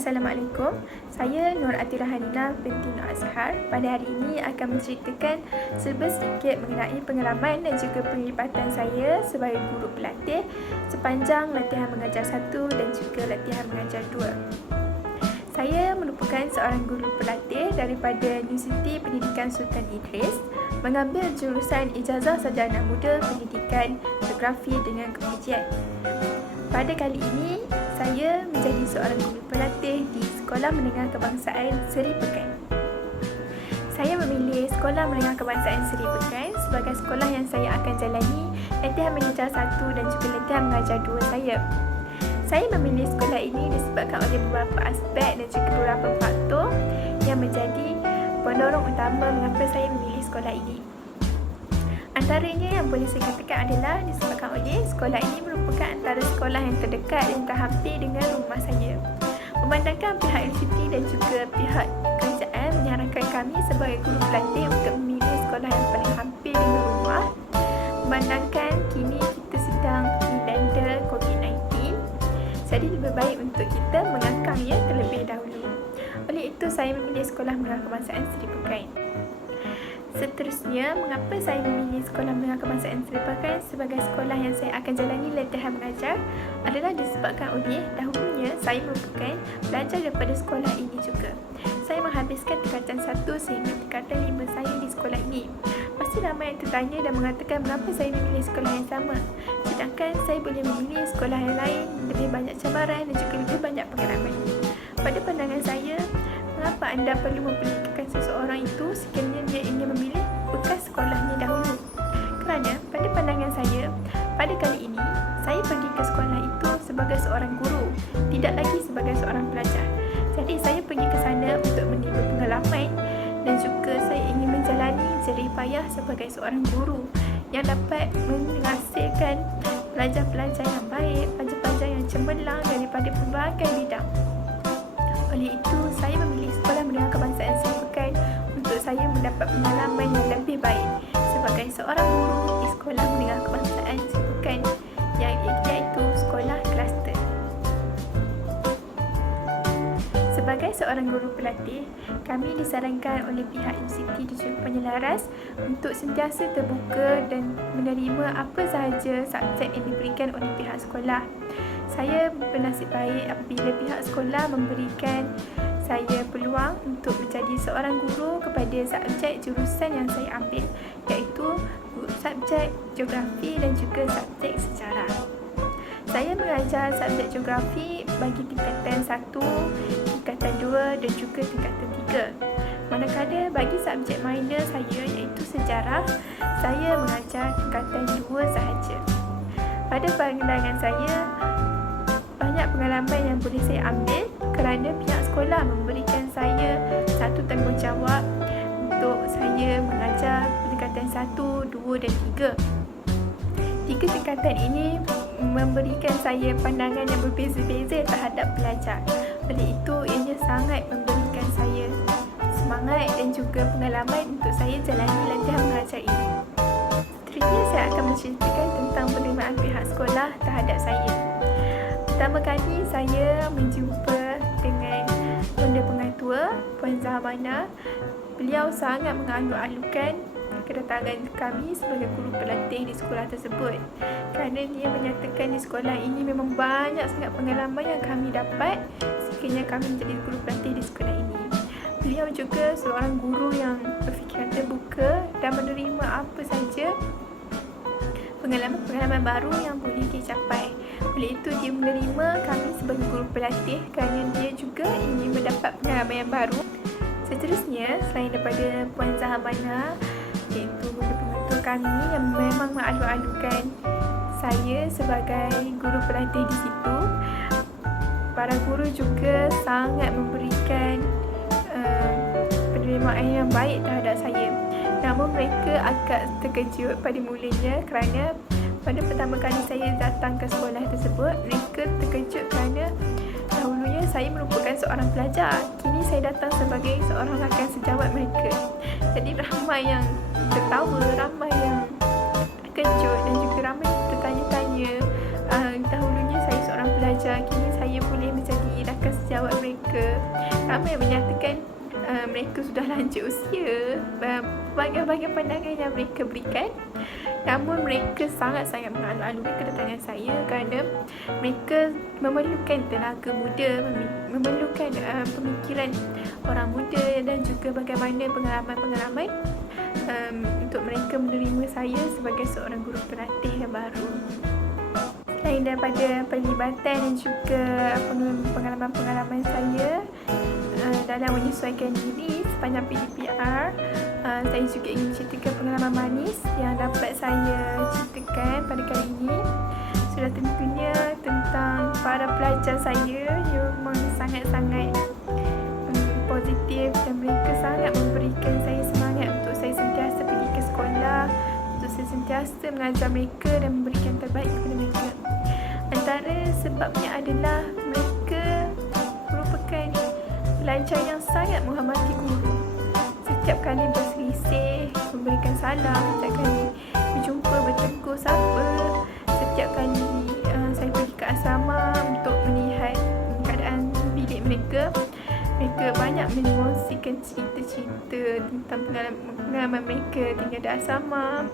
Assalamualaikum, saya Nur Atira Hanina binti Nur Azhar. Pada hari ini akan menceritakan sedikit mengenai pengalaman dan juga penglibatan saya sebagai guru pelatih sepanjang latihan mengajar 1 dan juga latihan mengajar 2. Saya merupakan seorang guru pelatih daripada Universiti Pendidikan Sultan Idris, mengambil jurusan Ijazah Sarjana Muda Pendidikan Geografi dengan Pengujian. Pada kali ini, saya menjadi seorang guru pelatih di Sekolah Menengah Kebangsaan Seri Pekan. Saya memilih Sekolah Menengah Kebangsaan Seri Pekan sebagai sekolah yang saya akan jalani latihan mengajar 1 dan juga latihan mengajar 2 saya. Saya memilih sekolah ini disebabkan oleh beberapa aspek dan juga beberapa faktor yang menjadi pendorong utama mengapa saya memilih sekolah ini. Antaranya yang boleh saya katakan adalah disebabkan oleh sekolah ini merupakan antara sekolah yang terdekat dan terhampir dengan rumah saya. Memandangkan pihak universiti dan juga pihak kerajaan menyarankan kami sebagai guru pelatih untuk memilih sekolah yang paling hampir dengan rumah. Memandangkan kini kita sedang dilanda COVID-19, jadi lebih baik untuk kita mengangkangnya terlebih dahulu. Oleh itu, saya memilih Sekolah Menengah Kebangsaan Seri Pekan. Seterusnya, mengapa saya memilih Sekolah Menengah Kebangsaan Seri Pekan sebagai sekolah yang saya akan jalani latihan mengajar adalah disebabkan oleh dahulunya saya merupakan pelajar daripada sekolah ini juga. Saya menghabiskan tingkatan 1 sehingga tingkatan 5 saya di sekolah ini. Pasti ramai yang tertanya dan mengatakan mengapa saya memilih sekolah yang sama, sedangkan saya boleh memilih sekolah yang lain, lebih banyak cabaran dan juga lebih banyak pengalaman. Pada pandangan saya, mengapa anda perlu memperhatikan seseorang itu sekiranya dia ingin memilih bekas sekolahnya dahulu? Kerana pada pandangan saya, pada kali ini, saya pergi ke sekolah itu sebagai seorang guru, tidak lagi sebagai seorang pelajar. Jadi saya pergi ke sana untuk menimba pengalaman dan juga saya ingin menjalani jerih payah sebagai seorang guru yang dapat menghasilkan pelajar-pelajar yang baik, pelajar-pelajar yang cemerlang daripada pelbagai bidang. Oleh itu, saya memilih Sekolah Menengah Kebangsaan Seri Pekan untuk saya mendapat pengalaman yang lebih baik sebagai seorang guru di Sekolah Menengah Kebangsaan Seri Pekan iaitu sekolah kluster. Sebagai seorang guru pelatih, kami disarankan oleh pihak universiti dan juga penyelaras untuk sentiasa terbuka dan menerima apa sahaja subjek yang diberikan oleh pihak sekolah. Saya bernasib baik apabila pihak sekolah memberikan saya peluang untuk menjadi seorang guru kepada subjek jurusan yang saya ambil, iaitu subjek geografi dan juga subjek sejarah. Saya mengajar subjek geografi bagi tingkatan 1, tingkatan 2 dan juga tingkatan 3. Manakala bagi subjek minor saya iaitu sejarah, saya mengajar tingkatan 2 sahaja. Pada pandangan saya, banyak pengalaman yang boleh saya ambil kerana pihak sekolah memberikan saya satu tanggungjawab untuk saya mengajar tingkatan 1, 2 dan 3. 3 tingkatan ini memberikan saya pandangan yang berbeza-beza terhadap pelajar. Oleh itu, ianya sangat memberikan saya semangat dan juga pengalaman untuk saya jalani latihan mengajar ini. Seterusnya, saya akan menceritakan tentang penerimaan pihak sekolah terhadap saya. Pertama kali saya menjumpa dengan Bonda Pengatua Puan Zahabana. Beliau sangat mengalu-alukan kedatangan kami sebagai guru pelatih di sekolah tersebut kerana dia menyatakan di sekolah ini memang banyak sangat pengalaman yang kami dapat sekiranya kami menjadi guru pelatih di sekolah ini. Beliau juga seorang guru yang berfikiran terbuka dan menerima apa saja pengalaman-pengalaman baru yang boleh dicapai. Oleh itu, dia menerima kami sebagai guru pelatih kerana dia juga ingin mendapat pengalaman yang baru. Seterusnya, selain daripada Puan Zahabana, iaitu guru pengatur kami yang memang mengalu-alukan saya sebagai guru pelatih di situ, para guru juga sangat memberikan penerimaan yang baik terhadap saya. Namun mereka agak terkejut pada mulanya kerana pada pertama kali saya datang ke sekolah tersebut, mereka terkejut kerana dahulunya saya merupakan seorang pelajar. Kini saya datang sebagai seorang rakan sejawat mereka. Jadi ramai yang tertawa, ramai yang terkejut dan juga ramai tertanya-tanya. Dahulunya saya seorang pelajar, kini saya boleh menjadi rakan sejawat mereka. mereka sudah lanjut usia, berbagai-bagai pandangan yang mereka berikan. Namun mereka sangat-sangat mengalu-alu kedatangan saya kerana mereka memerlukan tenaga muda, memerlukan pemikiran orang muda dan juga bagaimana pengalaman-pengalaman untuk mereka menerima saya sebagai seorang guru pelatih yang baru. Selain daripada perlibatan dan juga pengalaman-pengalaman saya dalam menyesuaikan diri sepanjang PDPR, saya juga ingin ceritakan pengalaman manis yang dapat saya ceritakan pada kali ini. Sudah tentunya tentang para pelajar saya yang memang sangat-sangat positif dan mereka sangat memberikan saya semangat untuk saya sentiasa pergi ke sekolah, untuk saya sentiasa mengajar mereka dan memberikan terbaik kepada mereka. Antara sebabnya adalah mereka merupakan pelajar yang sangat menghormati guru. Setiap kali berselisih, memberikan salam, setiap kali berjumpa, bertegur sapa, setiap kali saya pergi ke asrama untuk melihat keadaan bilik mereka, mereka banyak mengkongsikan cerita-cerita tentang pengalaman mereka tinggal di asrama.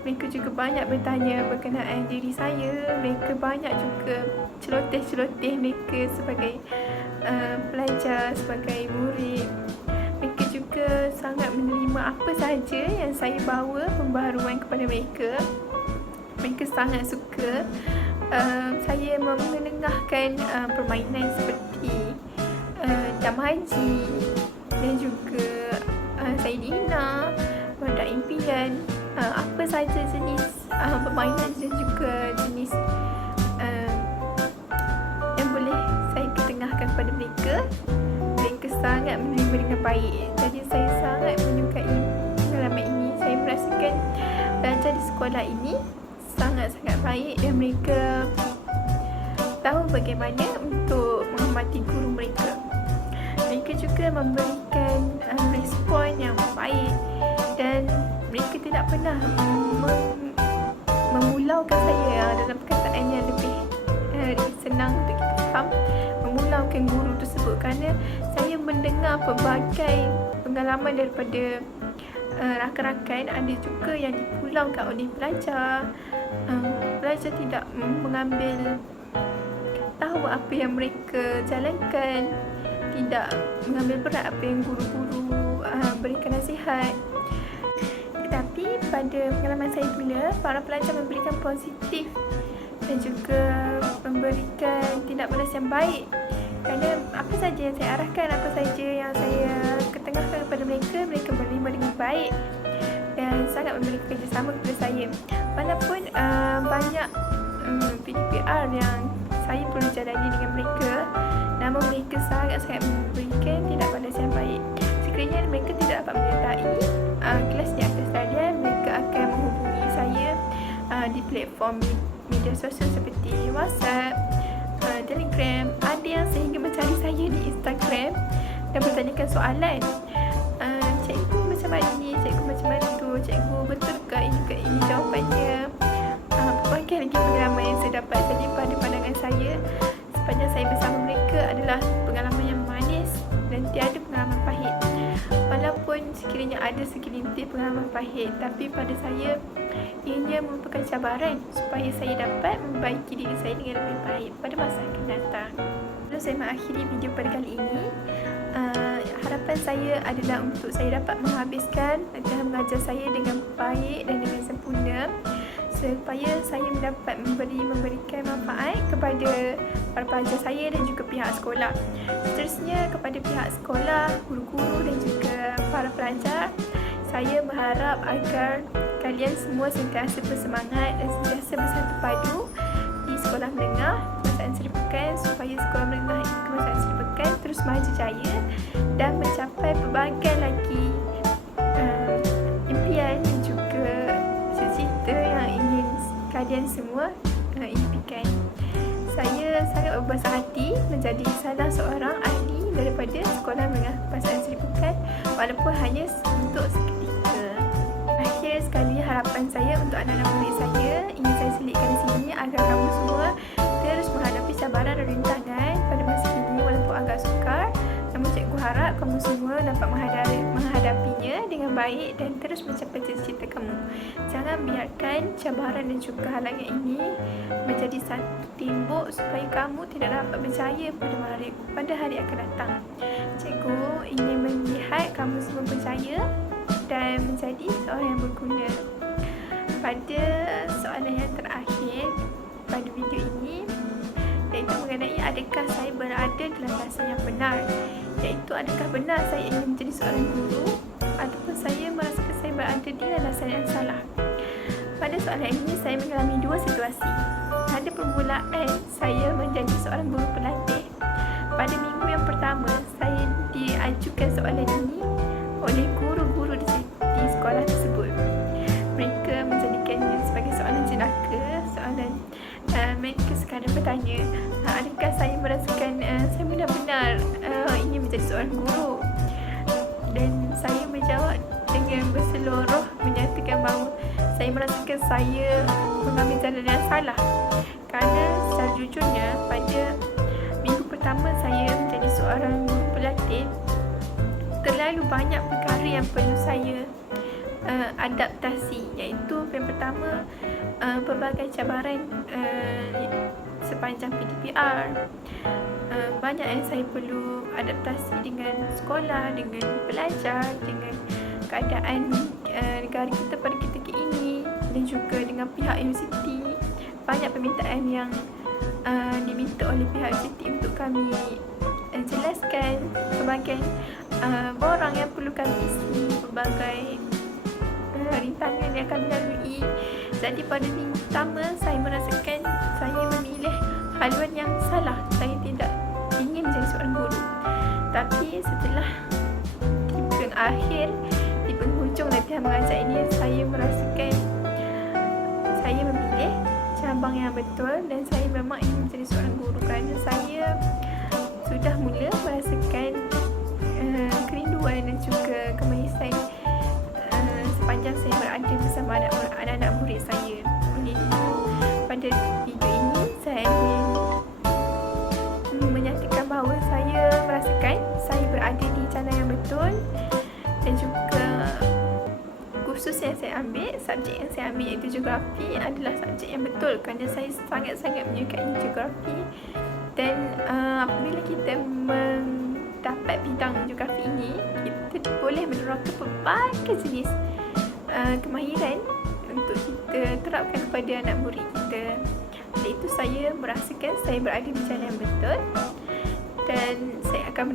Mereka juga banyak bertanya berkenaan diri saya. Mereka banyak juga celoteh-celoteh mereka sebagai pelajar, sebagai murid. Mereka juga sangat menerima apa sahaja yang saya bawa pembaharuan kepada mereka. Mereka sangat suka saya mengenengahkan permainan seperti Dam Haji dan juga Saidina, Wadah Impian, apa sahaja jenis permainan dan juga jenis yang boleh saya ketengahkan kepada mereka. Mereka sangat menerima dengan baik. Jadi saya sangat menyukai pengalaman ini. Saya merasakan belajar di sekolah ini sangat-sangat baik dan mereka tahu bagaimana untuk menghormati guru mereka. Mereka juga memberikan respon yang baik dan mereka tidak pernah memulaukan saya dalam perkataan yang lebih senang untuk kita faham, memulaukan guru tersebut, kerana saya mendengar pelbagai pengalaman daripada rakan-rakan. Ada juga yang dipulaukan oleh pelajar. Pelajar tidak mengambil tahu apa yang mereka jalankan, tidak mengambil berat apa yang guru-guru berikan nasihat. Tetapi pada pengalaman saya pula, para pelajar memberikan positif dan juga memberikan tindak balas yang baik. Kerana apa saja yang saya arahkan, apa saja yang saya ketengahkan kepada mereka, mereka menerima dengan baik dan sangat memberikan kerjasama kepada saya. Walaupun banyak PDPR yang saya perlu jalani dengan mereka, namun mereka sangat-sangat memberikan tindak balas yang baik. Sekiranya mereka tidak dapat menyertai kelas di atas talian, mereka akan menghubungi saya di platform media sosial seperti WhatsApp, Telegram. Ada yang sehingga mencari saya di Instagram dan bertanyakan soalan. Cikgu macam mana ni, cikgu macam mana tu, cikgu betul ke ini jawapannya. Berbagai lagi pengalaman yang saya dapat. Jadi pada pandangan saya, sepanjang saya bersama mereka adalah pengalaman yang manis dan tiada pengalaman pahit. Walaupun sekiranya ada segelintir pengalaman pahit, tapi pada saya ianya merupakan cabaran supaya saya dapat membaiki diri saya dengan lebih baik pada masa akan datang. Lalu saya mengakhiri video pada kali ini. Harapan saya adalah untuk saya dapat menghabiskan dan mengajar saya dengan baik dan dengan sempurna, supaya saya dapat memberikan manfaat kepada para pelajar saya dan juga pihak sekolah. Seterusnya kepada pihak sekolah, guru-guru dan juga para pelajar, saya berharap agar kalian semua sentiasa bersemangat dan sentiasa bersatu padu di sekolah menengah Kebangsaan Seri Pekan, supaya sekolah menengah Kebangsaan Seri Pekan terus maju jaya dan mencapai pelbagai lagi impian dan juga cita-cita yang ingin kalian semua impikan. Saya sangat berbesar hati menjadi salah seorang ahli daripada sekolah menengah Kebangsaan Seri Pekan, walaupun hanya untuk seketika. Akhir sekali, harapan saya untuk anak-anak murid saya ingin saya selitkan di sini agar kamu semua terus menghadapi cabaran dan rintangan pada masa ini walaupun agak sukar. Namun cikgu harap kamu semua dapat menghadapinya dengan baik dan terus mencapai cita-cita kamu. Jangan biarkan cabaran dan juga halangan ini menjadi satu timbuk supaya kamu tidak dapat berjaya pada hari akan datang. Cikgu ingin melihat kamu semua berjaya dan menjadi seorang yang berguna. Pada soalan yang terakhir pada video ini, iaitu mengenai adakah saya berada dalam dasar yang benar, iaitu adakah benar saya ingin menjadi seorang guru ataupun saya merasakan saya berada di dalam dasar yang salah. Pada soalan ini saya mengalami dua situasi. Pada permulaan saya menjadi seorang guru pelatih. Pada minggu yang pertama saya diajukan soalan ini oleh guru-guru di sekolah tersebut. Mereka menjadikannya sebagai soalan jenaka. Soalan mereka sekadar bertanya, adakah saya merasakan saya benar-benar ingin menjadi seorang guru? Dan saya menjawab dengan berseluruh menyatakan bahawa saya merasakan saya mengambil jalan yang salah. Kerana secara jujurnya pada minggu pertama saya menjadi seorang guru pelatih, terlalu banyak perkara yang perlu saya adaptasi, iaitu yang pertama pelbagai cabaran sepanjang PDPR. Banyak yang saya perlu adaptasi dengan sekolah, dengan pelajar, dengan keadaan negara kita pada ketika ini dan juga dengan pihak universiti. Banyak permintaan yang diminta oleh pihak universiti untuk kami jelaskan berbagai borang yang perlu kami isi, berbagai rintangan yang kami lalui. Jadi pada minggu pertama saya merasakan saya memilih haluan yang salah. Saya tidak ingin menjadi seorang guru. Tapi setelah di pengakhir, di penghujung latihan mengajar ini, saya merasakan saya memilih cabang yang betul dan saya memang ingin menjadi seorang guru kerana saya sudah mula merasakan kerinduan dan juga kemahisan sepanjang saya berada bersama anak-anak murid saya. Oleh itu, pada video ini saya ingin menyatakan bahawa saya merasakan saya berada di jalan yang betul dan juga kursus yang saya ambil, subjek yang saya ambil iaitu geografi adalah subjek yang betul kerana saya sangat-sangat menyukai geografi. Dan apabila kita mendapat bidang geografi ini, kita boleh menerapkan pelbagai jenis kemahiran untuk kita terapkan kepada anak murid kita. Oleh itu saya merasakan saya berada di jalan yang betul dan saya akan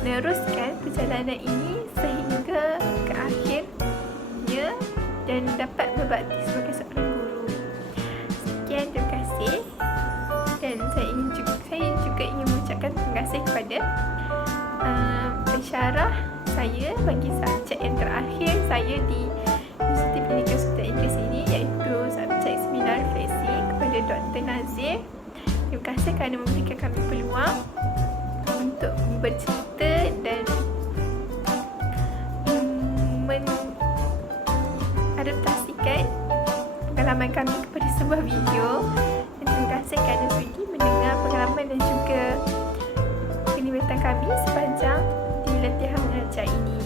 meneruskan perjalanan ini sehingga ke akhirnya dan dapat berbakti sebagai seorang guru. Sekian, terima kasih. Dan saya juga ingin mengucapkan terima kasih kepada pensyarah saya bagi subjek yang terakhir saya di Universiti Pendidikan Sultan Idris ini, iaitu subjek seminar refleksi, kepada Dr. Nazir. Terima kasih kerana memberikan kami peluang untuk bercerita dan mengadaptasikan pengalaman kami kepada sebuah video. Dan terima kasih kerana sudi mendengar pengalaman dan juga kenikmatan kami sepanjang di latihan mengajar ini.